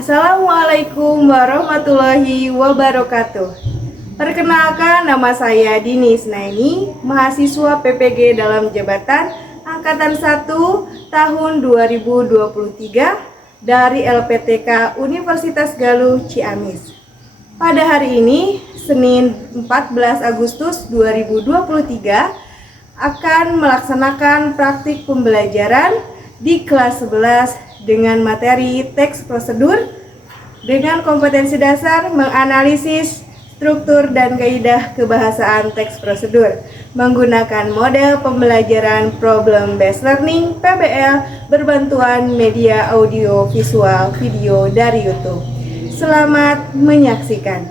Assalamualaikum warahmatullahi wabarakatuh. Perkenalkan, nama saya Dini Isnaini, mahasiswa PPG dalam jabatan Angkatan 1 tahun 2023 dari LPTK Universitas Galuh Ciamis. Pada hari ini, Senin 14 Agustus 2023, akan melaksanakan praktik pembelajaran di kelas 11 dengan materi teks prosedur dengan kompetensi dasar menganalisis struktur dan kaidah kebahasaan teks prosedur menggunakan model pembelajaran problem based learning PBL berbantuan media audio visual video dari YouTube. Selamat menyaksikan.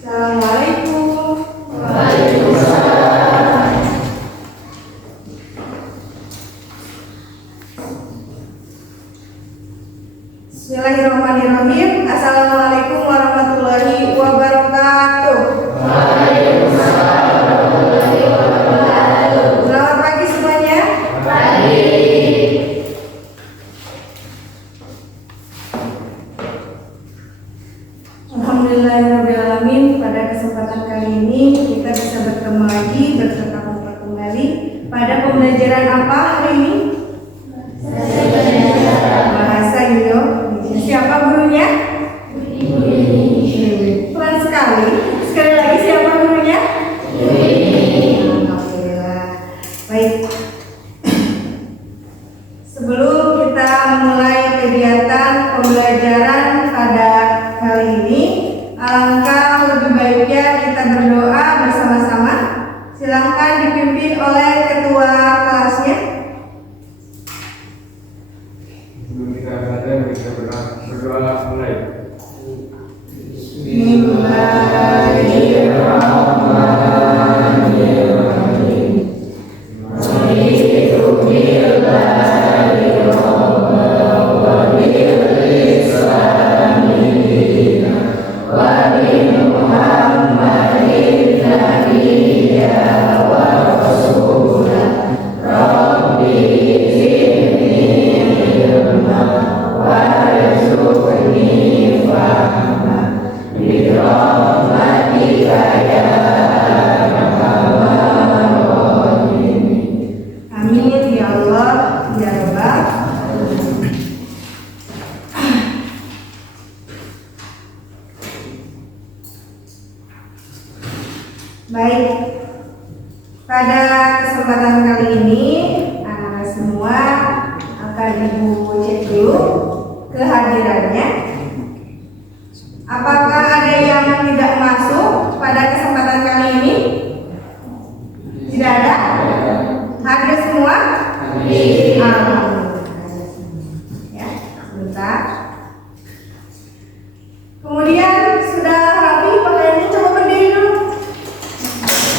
Assalamualaikum. Waalaikumsalam. Bismillahirrahmanirrahim. Assalamualaikum warahmatullahi wabarakatuh. Waalaikumsalam warahmatullahi wabarakatuh. Selamat pagi semuanya. Pagi. Alhamdulillahirrahmanirrahim. Pada kesempatan kali ini kita bisa bertemu lagi, bertatap muka kembali pada pembelajaran apa hari ini? Bahasa Indo. Siapa gurunya? Pelan sekali. Sekali lagi, siapa gurunya? Alhamdulillah. Baik. Sebelum kita memulai kegiatan pembelajaran pada kali ini, alangkah lebih baiknya kita berdoa bersama-sama. Silakan dipimpin oleh ketua kelasnya. Berdoa mulai. Bismillahirrahmanirrahim. Amin ya Allah ya Rabbal. Baik, pada kesempatan kali ini anak-anak semua akan Ibu cek dulu kehadirannya. Apakah ada yang tidak masuk pada kesempatan kali ini? Tidak ada? Hadir semua? Alhamdulillah. Ya, sebentar. Kemudian sudah rapi pakaiannya, coba berdiri dulu.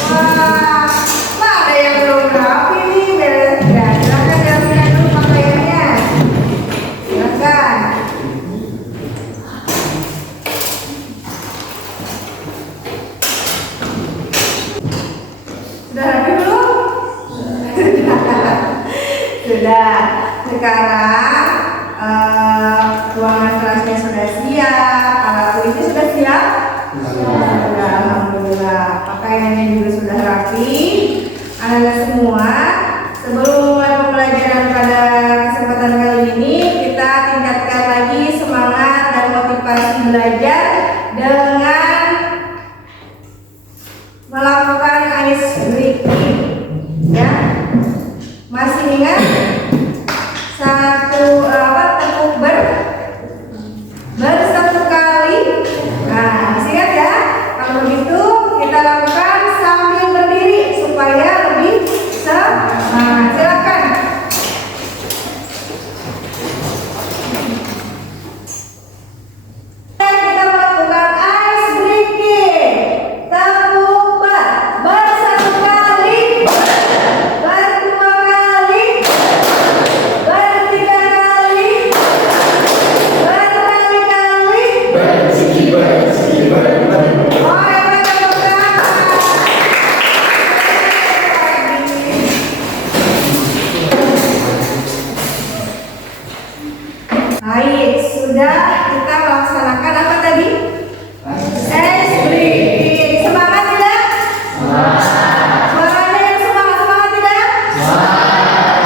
Wah, ada yang belum rapi nih, beres ya. Silakan rapikan dulu pakaiannya. Silakan. Sudah rapi belum? Sudah. Sekarang ruangan kelasnya sudah siap, alat tulisnya sudah siap. Sudah, alhamdulillah. Pakaiannya juga sudah rapi. Anak-anak semua, sebelum mulai pembelajaran pada kesempatan kali ini, kita tingkatkan lagi semangat dan motivasi belajar dengan melakukan ice breathing. Ya, masih ingat? Tekuk bersatu kali. Nah, masih ingat ya? Kalau begitu kita lakukan sambil berdiri supaya lebih semangat. sudah, kita melaksanakan apa tadi? Ice breaking. Semangat tidak? Suaranya yang semangat tidak?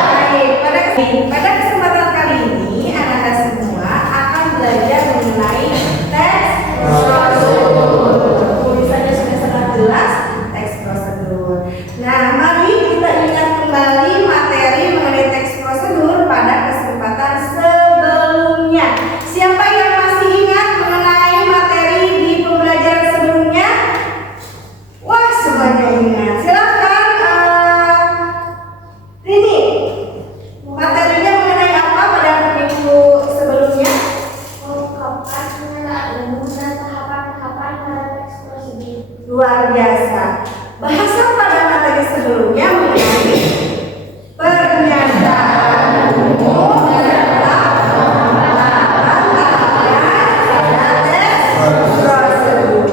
Baik, pada kesempatan kali ini anak-anak semua akan belajar mengenai teks prosedur. Tulisannya sudah sangat jelas, teks prosedur. Nah, mari kita ingat kembali materi mengenai teks prosedur pada kesempatan sebelumnya. Siapa yang masih ingat mengenai materi di pembelajaran sebelumnya? Wah, semuanya ingat. Silakan, Rini. Materinya mengenai apa pada minggu sebelumnya? Ungkapan umum dan tahapan-tahapan pada teks prosedur. Luar biasa. Bahasa pada materi sebelumnya mengenai pernyataan umum serta prosedur.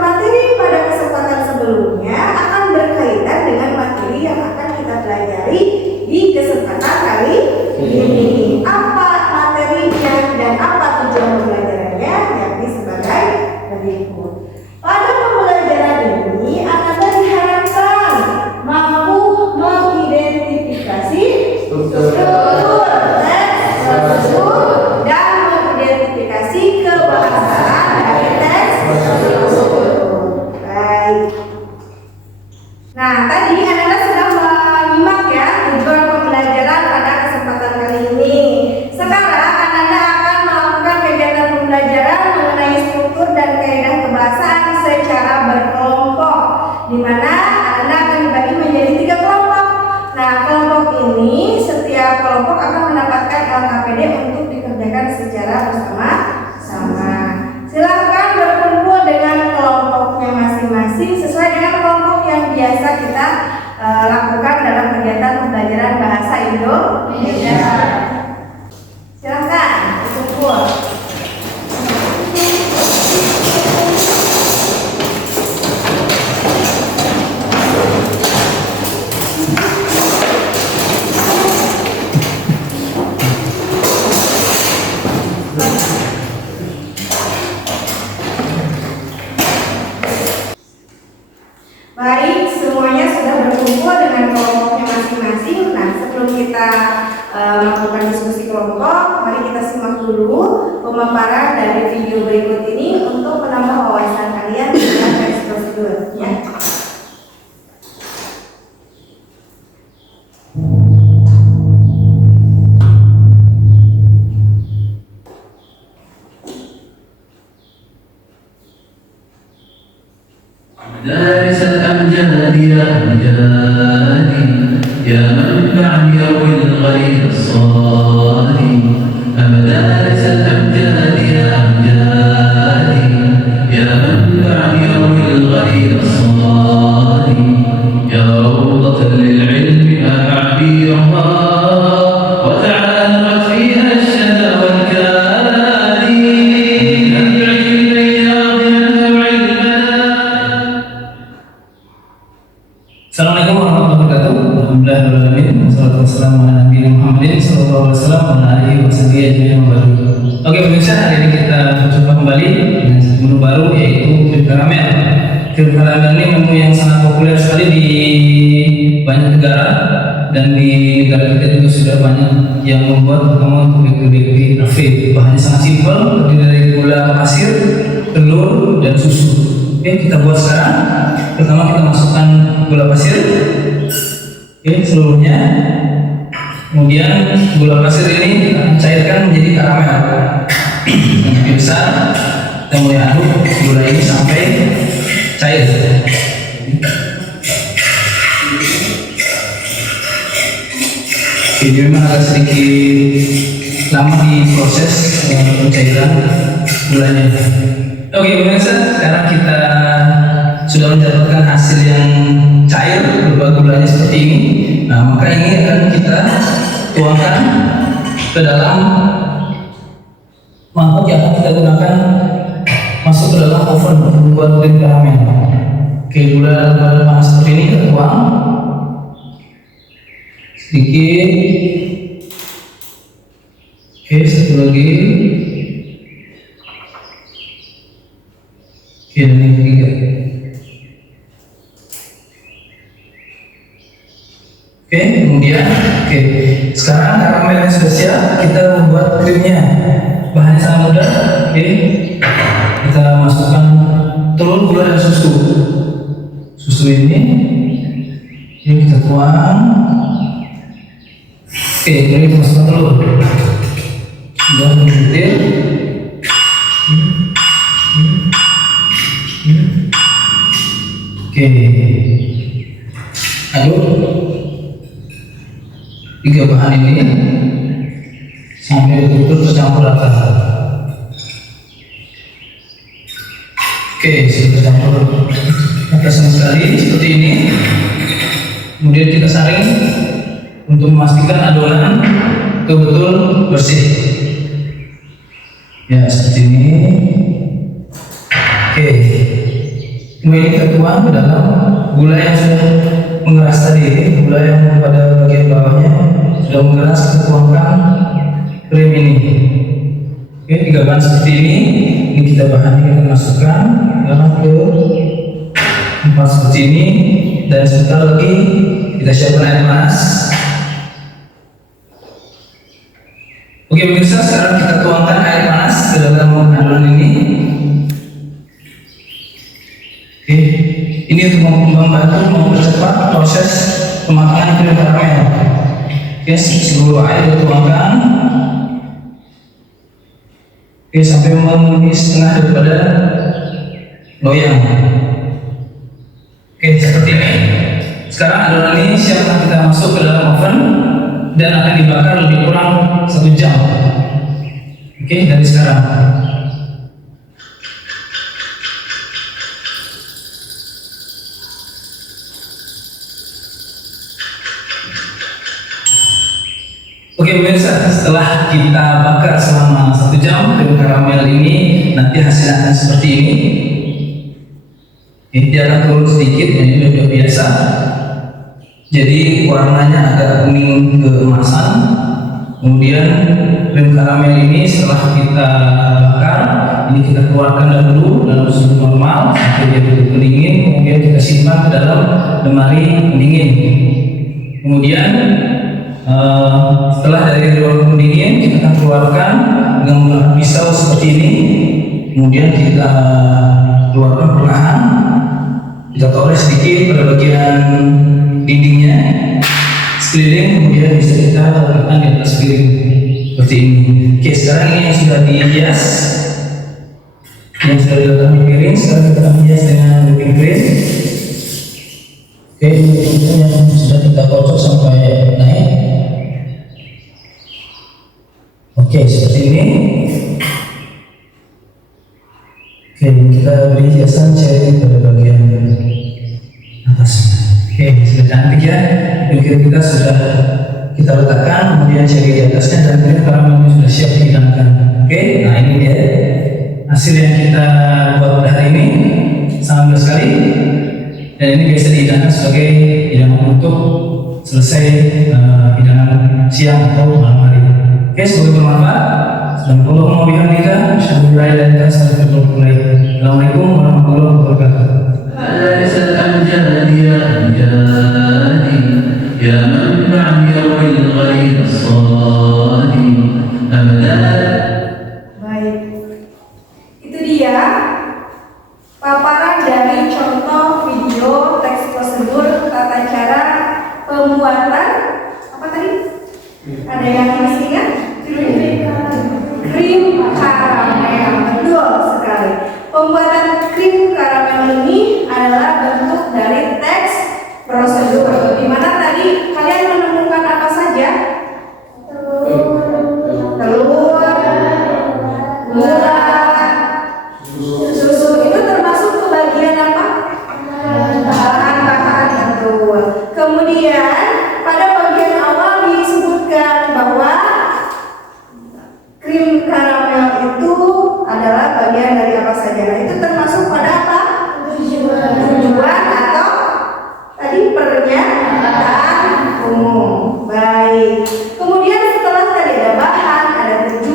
Materi pada kesempatan sebelumnya akan berkaitan dengan materi yang akan kita pelajari di kesempatan kali ini. Apa materinya dan apa tujuan pembelajarannya? Yakni sebagai berikut. Pada pembelajaran ini anak-anak diharapkan mampu mengidentifikasi struktur teks prosedur dan mengidentifikasi kebahasaan dari teks prosedur. Baik. Nah, tadi anak-anak sudah menyimak ya tujuan pembelajaran pada kesempatan kali ini. Sekarang anak-anak akan melakukan kegiatan pembelajaran mengenai struktur dan kaidah kebahasaan secara berkelompok, di mana anak-anak akan dibagi menjadi 3 kelompok. Nah, kelompok ini setiap kelompok akan mendapatkan LKPD untuk dikerjakan secara bersama-sama. Silakan berkumpul dengan kelompoknya masing-masing sesuai dengan kelompok yang biasa kita lakukan dalam kegiatan pembelajaran bahasa Indonesia. Silakan berkumpul. Baik, semuanya sudah berkumpul dengan kelompoknya masing-masing. Nah, sebelum kita melakukan diskusi kelompok, mari kita simak dulu pemaparan dari video berikut ini untuk menambah wawasan kalian tentang teks prosedur. Ya. مدارس الأمجاد يا أمجادي يا منبع يروي الغير الصادي مدارس الأمجاد يا أمجادي يا منبع يروي الغير الصادي يا روضة للعلم أعبيرها وتعالت فيها الشذا والكادي نبع البياض نبع المنى. Assalamualaikum warahmatullahi wabarakatuh. Alhamdulillahirrahmanirrahim. Wassalatu wassalamu ala nabiyina Muhammadin sallallahu alaihi wasallam wa ala alihi wa sahbihi ajma'in wa ba'du. Oke pemirsa, hari ini kita berjumpa kembali dengan satu menu baru yaitu krim karamel. Krim karamel ini menu yang sangat populer sekali di banyak negara dan di negara kita juga sudah banyak yang membuat terutama untuk bakery cafe. Bahannya sangat simpel, terdiri dari gula pasir, telur dan susu. Oke, kita buat sekarang. Pertama kita masukkan gula pasir, oke, seluruhnya. Kemudian gula pasir ini kita cairkan menjadi karamel. Yang besar, kita mulai aduk gula ini sampai cair. Jadi memang agak sedikit lama di proses pencairan gulanya. Oke pemirsa, sekarang kita sudah mendapatkan hasil yang cair berupa gulanya seperti ini. Nah, maka ini akan kita tuangkan ke dalam mangkok yang akan kita gunakan masuk ke dalam oven untuk membuat krim karamel. Oke, gula pada panas seperti ini kita tuang sedikit. Oke, satu lagi. Oke, dan yang ketiga. Oke, kemudian, sekarang karamel yang sudah siap, kita membuat krimnya. Bahannya sangat mudah. Oke, kita masukkan telur, gula, dan susu. Susu ini kita tuang. Oke, kemudian kita masukkan telur. Dan butir. Oke, aduk tiga bahan ini sampai betul-betul tercampur rata. Oke, sudah tercampur rata sama sekali seperti ini. Kemudian kita saring untuk memastikan adonan betul-betul bersih. Ya, seperti ini. Oke, kemudian kita tuang ke dalam gula yang sudah mengeras tadi. Gula yang pada bagian bawahnya sudah mengeras, kita tuangkan krim ini. Oke, tiga bahan seperti ini. Ini kita bahannya kita masukkan dalam ke tempat seperti ini, dan sebentar lagi kita siapkan air panas. Oke pemirsa, sekarang kita tuangkan air panas ke dalam adonan ini. Oke, ini untuk membantu mempercepat proses pematangan krim karamel. Oke, seluruh air dituangkan. Oke, sampai memenuhi setengah daripada loyang. Oke, seperti ini. Sekarang adonan ini siap kita masuk ke dalam oven dan akan dibakar lebih kurang 1 jam. Oke, dari sekarang. Oke pemirsa, setelah kita bakar selama 1 jam, krim karamel ini nanti hasilnya akan seperti ini. Dia akan turun sedikit, ini sudah biasa. Jadi warnanya agak kuning keemasan. Kemudian krim karamel ini setelah kita bakar, ini kita keluarkan dahulu dalam suhu normal sampai dia betul pendingin. Kemudian kita simpan ke dalam lemari pendingin. Kemudian setelah dari ruang pendingin, kita akan keluarkan dengan menggunakan pisau seperti ini. Kemudian kita keluarkan perlahan, kita tores sedikit pada bagian dindingnya sekeliling, kemudian bisa kita letakkan di atas piring seperti ini. Oke, sekarang ini yang sudah dihias, yang sudah diletakkan di piring, sekarang kita akan hias dengan whipping cream. Oke, ini yang sudah kita kocok sampai naik. Oke, seperti ini. Oke, kita beri hiasan cherry pada bagian atas. Oke, sudah cantik ya. Pikir kita sudah kita letakkan, kemudian cherry di atasnya, dan krim karamelnya sudah siap dihidangkan. Oke, nah ini dia hasil yang kita buat pada hari ini. Sangat mudah sekali, dan ini biasa dihidangkan sebagai hidangan untuk selesai hidangan siang atau malam hari. Oke, semoga bermanfaat. Assalamualaikum warahmatullahi wabarakatuh. أليس الأمجاد يا أمجادي يا منبع يروي الغيب الصادي أمدا. Baik, itu dia paparan dari contoh video teks prosedur tata cara pembuatan apa tadi? Ada yang masih ingat? Krim karamel, betul sekali. Pembuatan krim karamel ini adalah bentuk dari teks prosedur, di mana tadi kalian menemukan apa saja? Telur, gula, susu. Itu termasuk ke bagian apa? Bahan-bahan, betul. Kemudian pada bagian awal disebutkan bahwa krim karamel itu adalah bagian dari apa saja. Itu termasuk pada apa? Tujuan atau tadi pernyataan umum. Baik. Kemudian setelah tadi ada bahan, ada tujuan,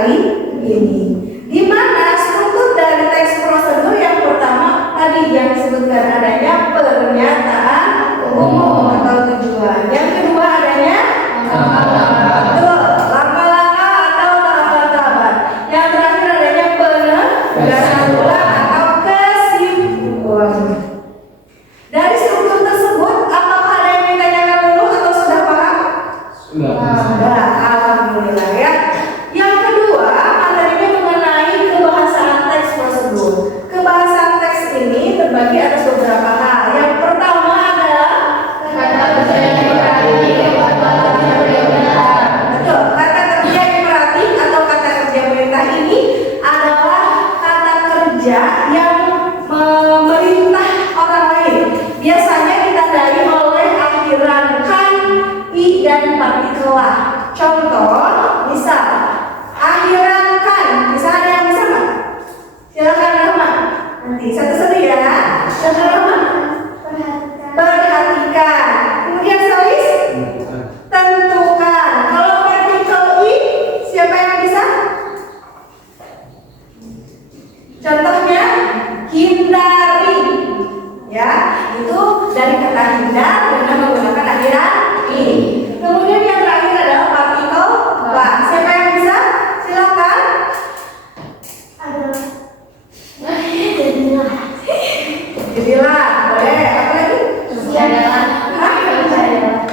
kali ini. Di mana struktur dari teks prosedur yang pertama tadi yang disebutkan adanya pernyataan umum atau tujuan. Yang kedua adanya langkah-langkah atau tahapan-tahapan. Yang terakhir adanya penegasan ulang atau kesimpulan. Dari struktur tersebut, apakah ada yang ditanyakan dulu atau sudah paham? Sudah, alhamdulillah ya. Yang kedua, materinya mengenai kebahasaan teks prosedur. Kebahasaan teks ini terbagi atas beberapa hal. Yang pertama adalah kata kerja imperatif atau kata kerja perintah ini adalah kata kerja yang memerintah orang lain. Biasanya ditandai oleh akhiran kan, i dan partikelah. Contoh, misal akhiran kan, bisa ada yang bisa nggak? Silakan Rahma. Nanti satu-satu ya. Silakan Rahma. Perhatikan. Kemudian Salis, tentukan. Kalau partikel i, siapa yang bisa? Contohnya hindari, ya, itu dari kata hindar dengan menggunakan akhiran i. Kemudian yang terakhir adalah partikel lah. Siapa yang bisa? Silakan. Jadilah, boleh. Apa lagi?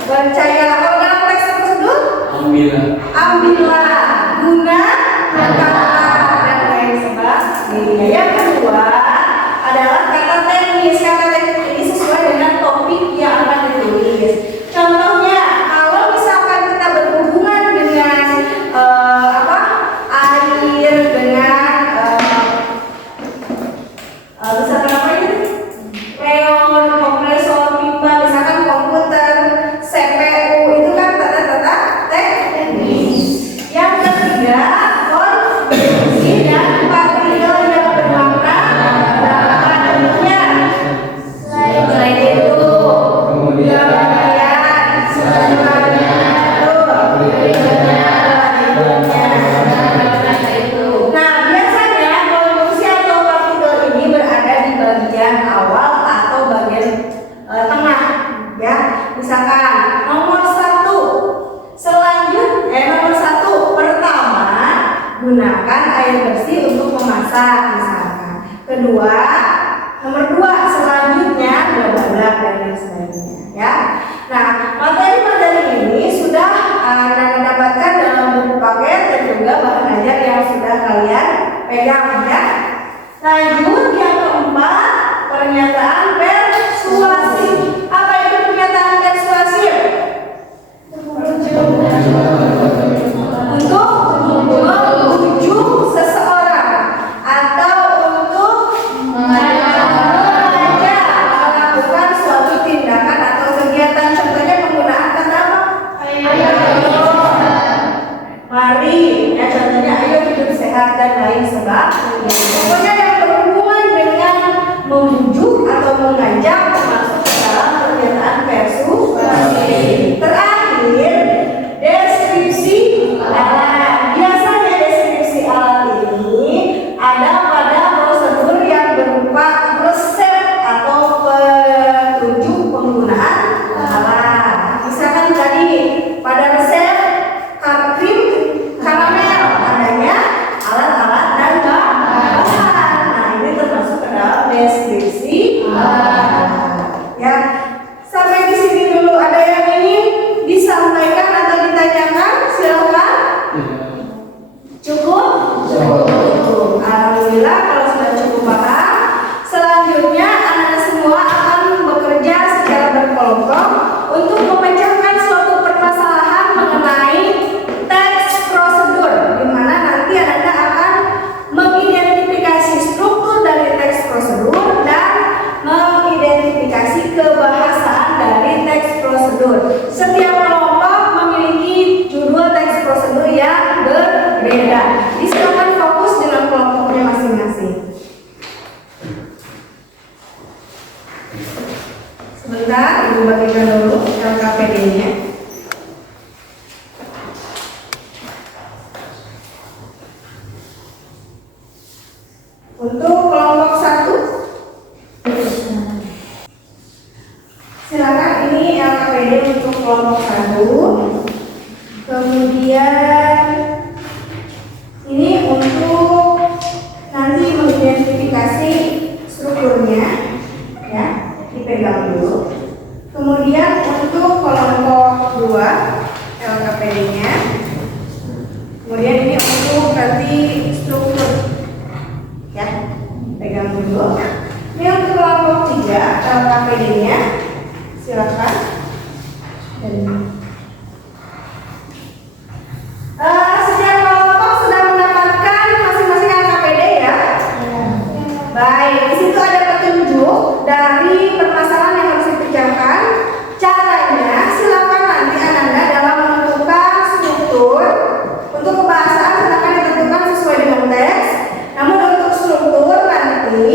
Percayalah. Kalau dalam teks prosedur, ambillah, guna, dan lain sebagainya. Yang kedua adalah kata teknis. Kata teknis ini sesuai dengan topik yang akan ditulis. Contohnya, kalau misalkan kita berhubungan dengan air, dengan misalkan apa ini? Freon, kompresor, pipa, misalkan komputer, CPU, itu kan tata-tata teknis. Yang ketiga, kondisi dan partikel yang bermakna dalam bentuknya. Selain itu, kemudian selanjutnya Nah, biasanya kondisi atau partikel ini berada di bagian awal atau bagian tengah, ya. Misalkan nomor 1 pertama gunakan air bersih untuk memasak, misalkan. Kedua, nomor 2 selanjutnya bla dan lain sebagainya, ya. Nah, materi-materi ini sudah Anda dapatkan dalam buku paket dan juga bahan ajar yang sudah kalian pegang, ya. Lanjut yang keempat, pernyataan persuasif. Apa itu pernyataan persuasif? Untuk membujuk seseorang atau untuk mengajak melakukan suatu tindakan atau kegiatan. Contohnya penggunaan kata apa? Mari, ya, contohnya ayo hidup sehat dan lain sebagainya. Pokoknya yang berhubungan dengan membujuk atau mengajak masuk ke dalam pernyataan persuasif. Terakhir, deskripsi alat. Biasanya deskripsi alat ini ada pada prosedur yang berupa resep atau petunjuk penggunaan alat. Misalkan tadi pada resep krim karamel adanya alat-alat dan bahan. Nah, ini termasuk ke dalam deskripsi alat. Ya, sampai di sini dulu. Ada yang ingin disampaikan atau ditanyakan? Silakan. Cukup? Cukup. Alhamdulillah kalau sudah cukup paham. Selanjutnya anak-anak semua akan bekerja secara berkelompok untuk memecahkan suatu permasalahan mengenai teks prosedur, di mana nanti anak-anak akan mengidentifikasi struktur dari teks prosedur dan mengidentifikasi kebahasaan dari teks prosedur. Setiap kelompok memiliki judul teks prosedur yang berbeda. Silakan fokus dengan kelompoknya masing-masing. Sebentar, Ibu bagikan dulu LKPD-nya. Untuk kelompok 1, silakan ini LKPD untuk kelompok 1. Kemudian ini untuk nanti mengidentifikasi strukturnya, ya, dipegang dulu. Kemudian untuk kelompok 2 LKPD-nya. Kemudian ini untuk nanti struktur, ya, pegang dulu. Ini untuk kelompok 3 LKPD-nya, silakan. Setiap kelompok sudah mendapatkan masing-masing LKPD, ya. Baik, di situ ada petunjuk dari permasalahan yang harus dipecahkan. Caranya, silakan nanti Ananda dalam menentukan struktur. Untuk kebahasaan silakan ditentukan sesuai dengan teks. Namun untuk struktur nanti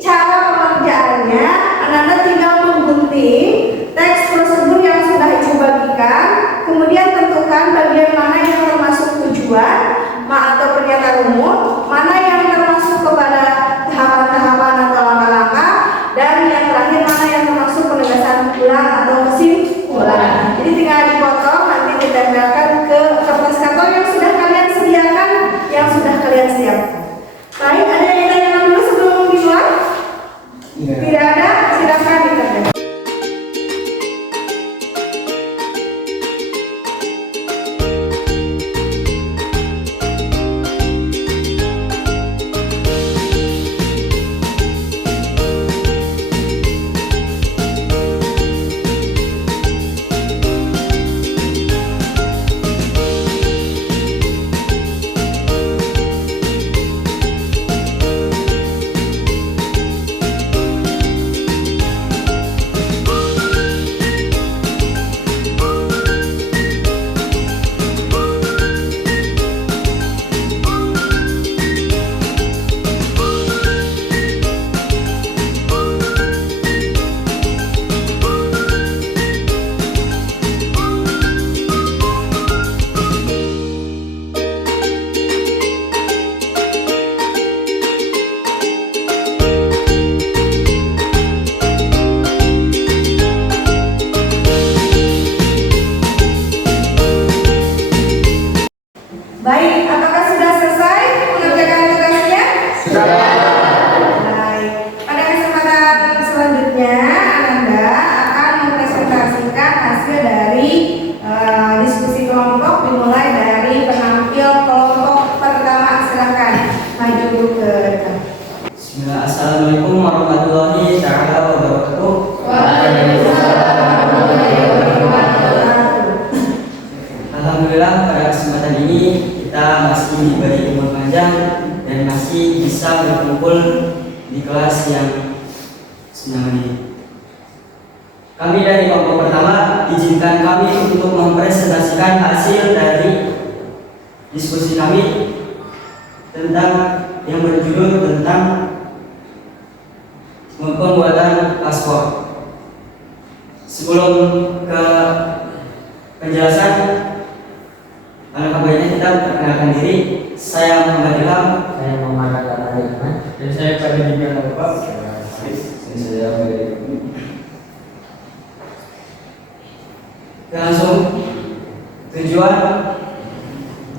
cara pengerjaannya Ananda tinggal menggunting teks prosedur yang sudah Ibu bagikan. Kemudian tentukan bagian mana yang termasuk tujuan atau pernyataan umum, mana yang termasuk kepada tahapan-tahapan atau langkah-langkah, dan yang terakhir mana yang termasuk penegasan ulang atau kesimpulan. Jadi tinggal dipotong, nanti ditempelkan ke kertas kantor yang sudah kalian sediakan, yang sudah kalian siapkan. Baik, ada yang tanyakan dulu sebelum dimulai? Tidak ada, silakan ditempelkan. Baik, apakah sudah selesai mengerjakan tugasnya? Sudah. Baik, pada kesempatan selanjutnya Ananda akan mempresentasikan hasil dari diskusi kelompok, dimulai dari penampil kelompok pertama. Silakan maju ke depan. Bismillah, assalamualaikum warahmatullahi taala wabarakatuh. Alhamdulillah pada kesempatan ini kita masih diberi umur panjang dan masih bisa berkumpul di kelas yang senang ini. Kami dari kelompok pertama izinkan kami untuk mempresentasikan hasil dari diskusi kami tentang yang berjudul tentang pembuatan paspor. Sebelum ke penjelasan, alangkah baiknya kita perkenalkan diri. Saya Muhammad Ilham. Saya Muhammad Al-Rahman. Dan saya pada juga Bapak. Saya langsung tujuan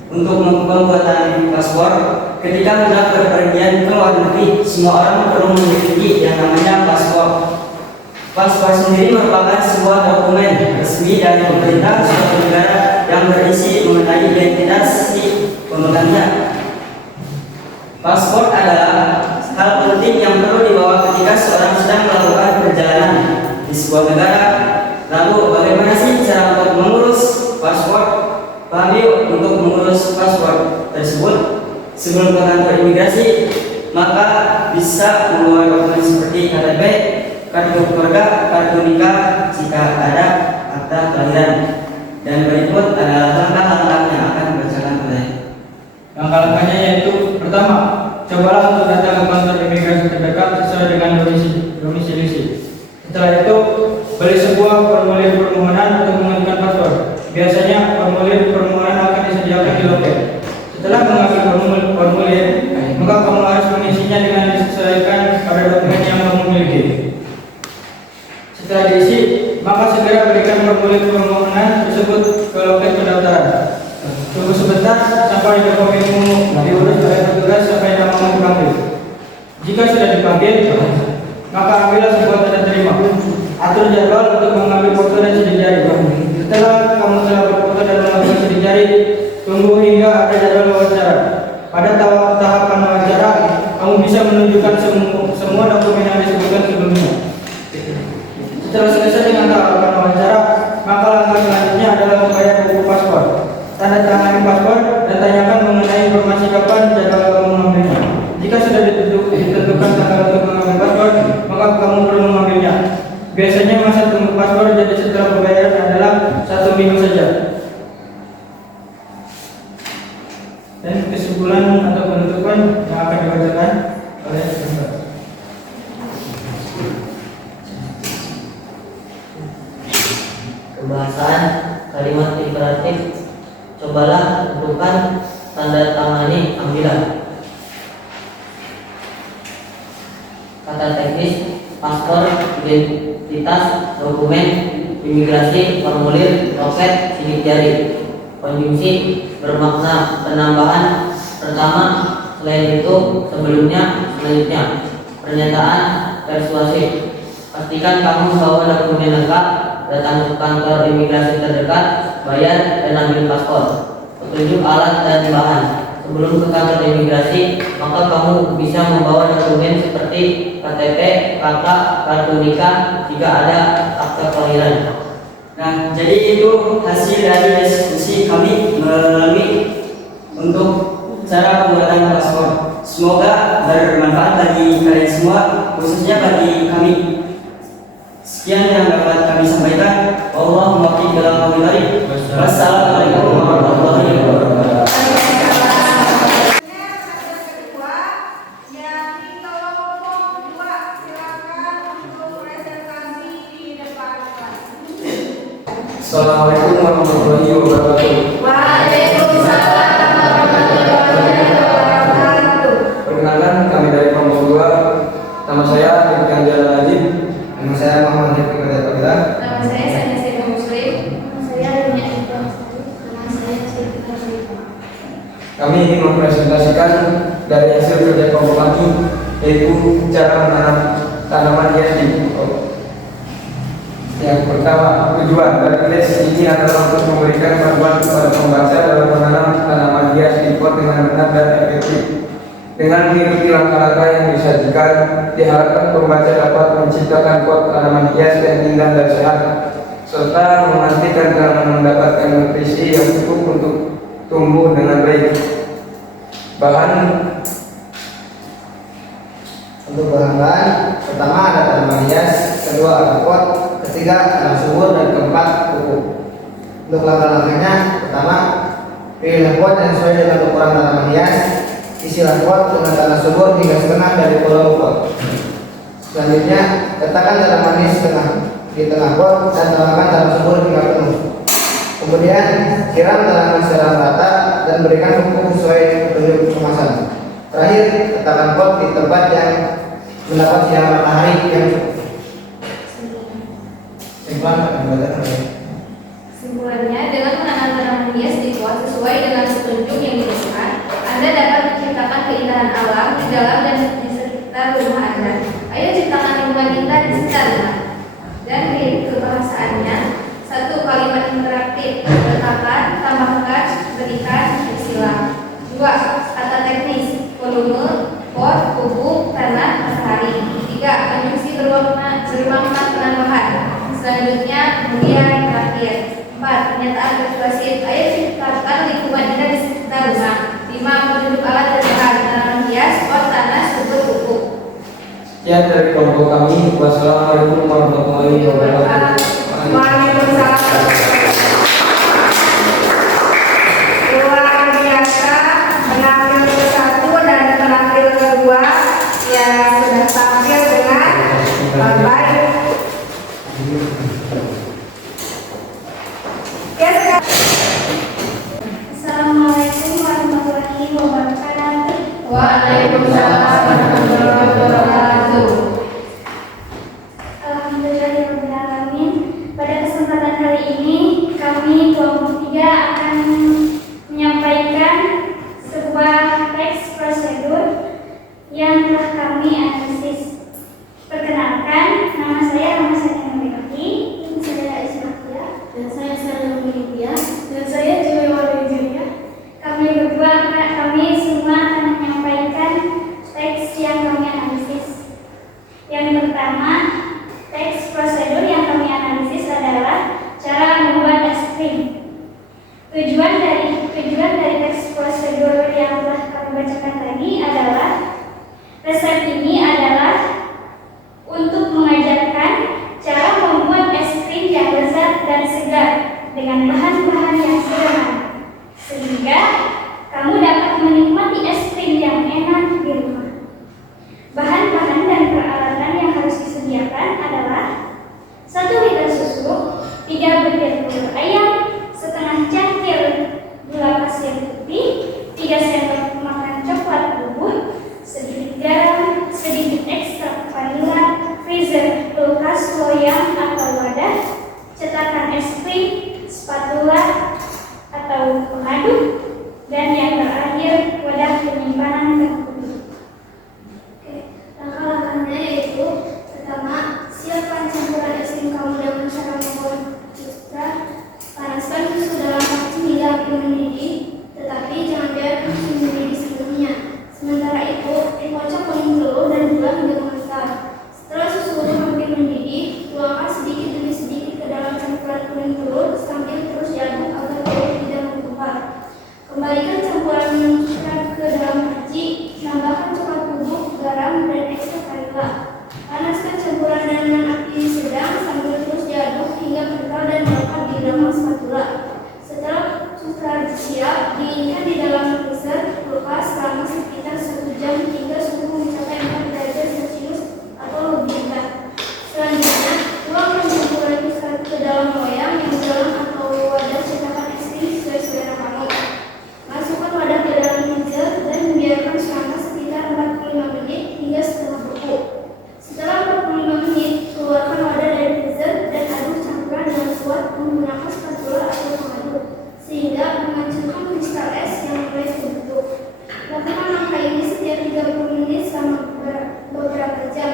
untuk pembuatan paspor. Ketika hendak berpergian ke luar negeri, semua orang perlu memiliki yang namanya paspor. Paspor sendiri merupakan sebuah dokumen resmi dari pemerintah suatu negara yang berisi mengenai identitas si pemegangnya. Paspor adalah hal penting yang perlu dibawa ketika seorang sedang melakukan perjalanan di sebuah negara. Lalu bagaimana sih cara untuk mengurus paspor? Pahami untuk mengurus paspor tersebut sebelum ke kantor imigrasi, maka bisa membawa dokumen seperti KTP, kartu keluarga, kartu nikah jika ada, akta kelahiran. Dan berikut adalah langkah-langkah yang akan dibacakan oleh. Langkah-langkahnya yaitu pertama, cobalah untuk datang ke kantor imigrasi terdekat sesuai dengan domisili. Setelah itu, beli sebuah formulir permohonan untuk mengajukan paspor. Biasanya formulir permohonan akan disediakan di loket. Setelah mengambil formulir, maka kamu harus mengisinya dengan sampai dokumenmu diurus oleh petugas sampai namamu dipanggil. Jika sudah dipanggil, maka ambillah sebuah tanda terima. Atur jadwal untuk mengambil foto dan sidik jari. Setelah kamu telah berfoto dan mengambil sidik jari, tunggu hingga ada jadwal wawancara. Pada tahapan wawancara, kamu bisa menunjukkan semua dokumen yang disebutkan sebelumnya. Setelah selesai dengan tahapan wawancara, maka langkah selanjutnya adalah membayar buku paspor. Tanda tangani paspor dan tanyakan mengenai informasi kapan jadwal kamu mengambilnya. Jika sudah ditentukan tanggal untuk mengambil paspor, maka kamu perlu mengambilnya. Biasanya masa tunggu paspor jadi setelah pembayaran adalah 1 minggu saja. Dan kesimpulan atau penutupan yang akan dibacakan oleh Ustaz. Pembahasan kalimat imperatif. Cobalah tentukan tanda tangani ambillah. Kata teknis: paspor, identitas, dokumen, imigrasi, formulir, loket, sidik jari. Konjungsi bermakna penambahan pertama, selain itu, sebelumnya, selanjutnya. Pernyataan persuasif: pastikan kamu membawa dokumen lengkap, datang ke kantor imigrasi terdekat, bayar, dan ambil paspor. Petunjuk alat dan bahan: sebelum ke kantor imigrasi, maka kamu bisa membawa dokumen seperti KTP, KK, kartu nikah, jika ada akta kelahiran. Nah, jadi itu hasil dari diskusi kami melalui untuk cara pembuatan paspor. Semoga bermanfaat bagi kalian semua, khususnya bagi kami. Sekian yang dapat kami sampaikan. Wallahu muwaffiq ila aqwamit thoriq. Wassalamualaikum warahmatullahi wabarakatuh. Kedua, yang di kelompok 2 silakan untuk presentasi di depan kelas. Assalamualaikum warahmatullahi wabarakatuh. Waalaikumsalam warahmatullahi wabarakatuh. Perkenalkan, kami dari kelompok 2. Nama saya Ibkan Jalan Najib. Nama saya Muhammad Hifki Qadar. Nama saya Sania Siti Muslim. Nama saya Dunia Iqbal. Nama saya Siti Muslim. Kami ingin mempresentasikan dari hasil kerja kelompok kami, yaitu cara menanam tanaman hias di Yang pertama, tujuan dari les ini adalah untuk memberikan panduan kepada pembaca dalam menanam tanaman hias di pot dengan benar dan efektif. Dengan mengikuti langkah-langkah yang disajikan, diharapkan pembaca dapat menciptakan pot tanaman hias yang indah dan sehat, serta memastikan tanaman mendapatkan nutrisi yang cukup untuk tumbuh dengan baik. Untuk bahan-bahan, pertama ada tanaman hias, kedua ada pot, ketiga tanah subur, dan keempat pupuk. Untuk langkah-langkahnya, pertama pilih pot yang sesuai dengan ukuran tanaman hias, isilah pot dengan tanah subur hingga setengah dari pulau pot. Selanjutnya, letakkan tanaman hias di tengah pot dan tambahkan tanah subur hingga penuh. Kemudian siram tanaman secara rata dan berikan pupuk sesuai petunjuk kemasan. Terakhir, letakkan pot di tempat yang mendapat sinar matahari yang cukup. Kesimpulannya, dengan menanam tanaman hias di pot sesuai dengan petunjuk yang diberikan, Anda dapat menciptakan keindahan alam di dalam dan di sekitar rumah Anda. Ayo ciptakan lingkungan indah di sekitar rumah. Dan kebahasaannya, 1. Kalimat interaktif: letakkan, tambahkan, berikan, istilah. 2. Kata teknis: volume, pot, pupuk, tanah, matahari. 3. Konjungsi bermakna penambahan. Selanjutnya, kemudian terakhir. 4. Pernyataan persuasif: ayo ciptakan lingkungan indah di sekitar rumah. 5. Petunjuk alat dan bahan: tanaman hias, pot, tanah, subur, pupuk. Sekian dari kelompok kami. Wassalamualaikum warahmatullahi wabarakatuh. Waalaikumsalam. Luar biasa penampil ke-1 dan penampil ke-2 yang sudah tampil dengan baik. Assalamualaikum warahmatullahi wabarakatuh. Waalaikumsalam warahmatullahi wabarakatuh. Alhamdulillahirrahmanirrahim. Pada kesempatan kali ini kami kelompok 3 akan menyampaikan pasir putih, 3 sendok makan coklat bubuk, sedikit garam, sedikit ekstrak vanila, freezer, kulkas, loyang atau wadah, cetakan es krim, spatula atau pengaduk, dan yang terakhir wadah penyimpanan tertutup. Langkah-langkahnya yaitu: pertama, siapkan campuran es krim kamu dengan cara membuat sutra. Panaskan susu dalam panci hingga api mendidih, tetapi jangan biarkan susu mendidih sebelumnya. Sementara itu, kocok kuning telur dan gula hingga mengental. Setelah susu hampir mendidih, tuangkan sedikit demi sedikit ke dalam campuran kuning telur sambil terus diaduk agar telur tidak menggumpal. Kembalikan campuran sutra ke dalam panci, tambahkan coklat bubuk, garam, dan ekstrak vanila. Panaskan campuran dengan api sedang sambil terus diaduk hingga kental dan melekat di dalam spatula. Setelah sutra siap, dinginkan di dalam freezer kulkas selama sekitar 1 jam hingga suhu mencapai 4 derajat Celcius atau lebih rendah. Selanjutnya, tuangkan campuran sutra ke dalam loyang yang dalam atau wadah cetakan es krim sesuai selera kamu. Masukkan wadah ke dalam freezer dan biarkan selama sekitar 45 menit hingga setengah beku. Setelah 45 menit, keluarkan wadah dari freezer dan aduk campuran dengan kuat menggunakan spatula atau pengaduk sehingga menghancurkan kristal es yang mulai terbentuk. Lakukan langkah ini setiap 30 menit selama beberapa jam.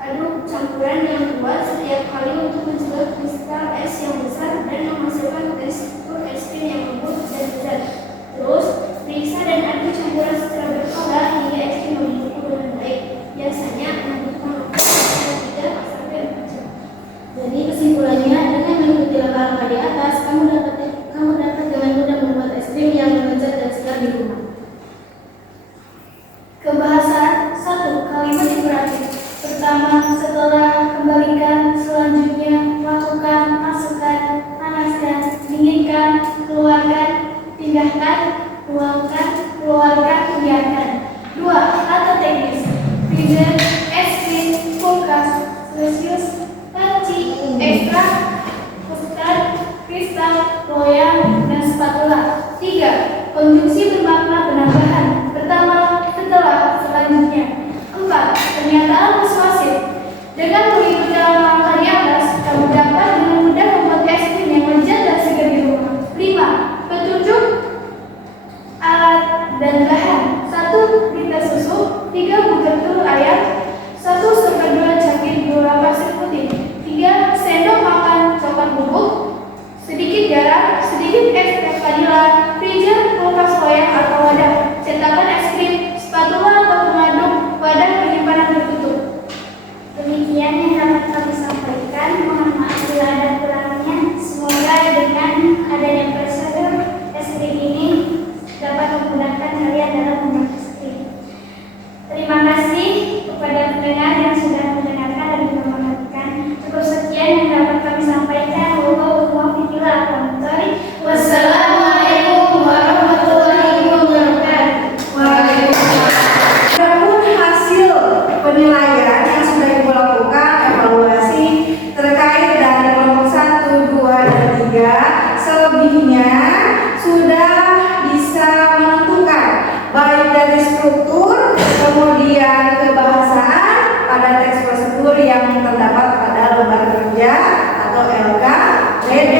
Aduk campuran yang kuat setiap kali untuk mencegah kristal es yang besar dan menghasilkan tekstur es krim yang lembut dan lezat. Terus, periksa dan aduk campuran secara berkala hingga es krim membeku dengan baik. Biasanya membutuhkan waktu 3 sampai 4 jam. Jadi kesimpulannya, dengan mengikuti langkah-langkah di atas, kamu dapat dengan mudah membuat es krim yang lezat dan segar di rumah. Kebahasan 1. Kalimat imperatif. Pertama, setelah, kembalikan, selanjutnya, lakukan, masukkan, panaskan, dinginkan, keluarkan, pindahkan, tuangkan, keluarkan, biarkan. 2. Kata teknis: freezer, es krim, kulkas, Celcius, panci, ekstrak, custard, kristal, loyang, dan spatula. 3. Konjungsi bermakna penambahan. Pertama, setelah, selanjutnya. 4. Pernyataan persuasif. Dengan mengikuti langkah di atas, kamu dapat dengan mudah membuat es krim yang lezat dan segar di rumah. 5. Petunjuk alat dan bahan. 1 liter susu, 3 butir telur ayam, 1/2 cangkir gula pasir putih, 3 sendok makan coklat bubuk, sedikit garam, sedikit ekstrak vanila, freezer, kulkas loyang atau wadah, cetakan es krim, spatula atau pengaduk, wadah penyimpanan tertutup. Demikian yang dapat kami sampaikan. Mohon maaf bila ada kurangnya. Semoga dengan adanya prosedur es krim ini dapat memudahkan kalian dalam membuat es krim. Terima kasih kepada pendengar yang sudah mendengarkan dan juga memperhatikan. Cukup sekian yang dapat kami sampaikan. Wassalamualaikum warahmatullahi wabarakatuh. Adapun hasil penilaian yang sudah Ibu lakukan, evaluasi terkait dari kelompok 1, 2, dan 3, selebihnya sudah bisa menentukan baik dari struktur, kemudian kebahasaan pada teks prosedur yang terdapat pada lembar kerja atau LKPD,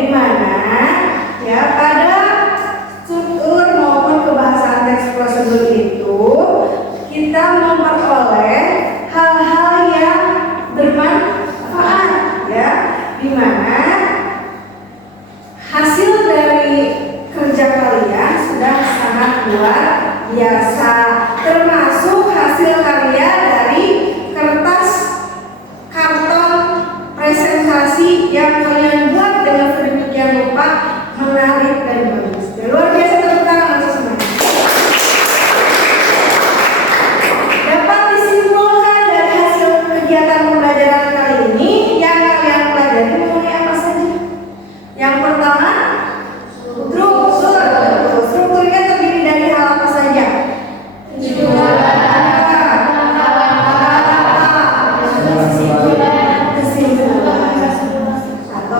di mana ya pada struktur maupun kebahasaan teks prosedur itu kita memperoleh hal-hal yang bermanfaat, ya, di mana hasil dari kerja kalian sudah sangat luar biasa, termasuk hasil karya dari kertas karton presentasi yang kalian buat dengan sedemikian rupa menarik dan bagus. Luar biasa, tepuk tangan untuk semuanya. Dapat disimpulkan dari hasil kegiatan pembelajaran kali ini yang kalian pelajari mengenai apa saja? Yang pertama, struktur. Strukturnya terdiri dari hal apa saja? Kesimpulan atau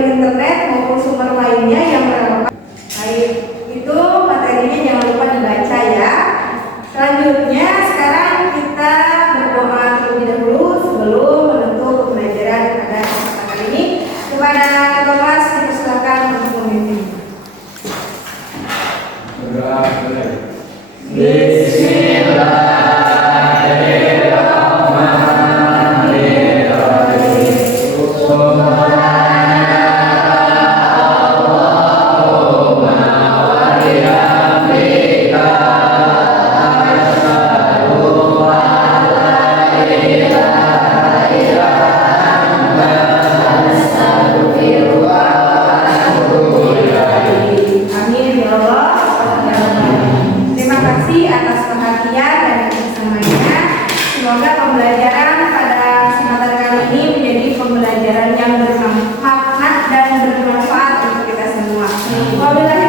sumber internet maupun sumber lainnya yang relevan. Baik, itu materinya jangan lupa dibaca ya. Selanjutnya sekarang kita berdoa terlebih dahulu sebelum menutup pembelajaran pada kesempatan kali ini. Kepada ketua kelas dipersilakan untuk memimpin. Amin ya Allah. Terima kasih atas perhatian dan kebersamaan. Semoga pembelajaran pada kesempatan kali ini menjadi pembelajaran yang bermanfaat dan bermanfaat untuk kita semua. Wabillahi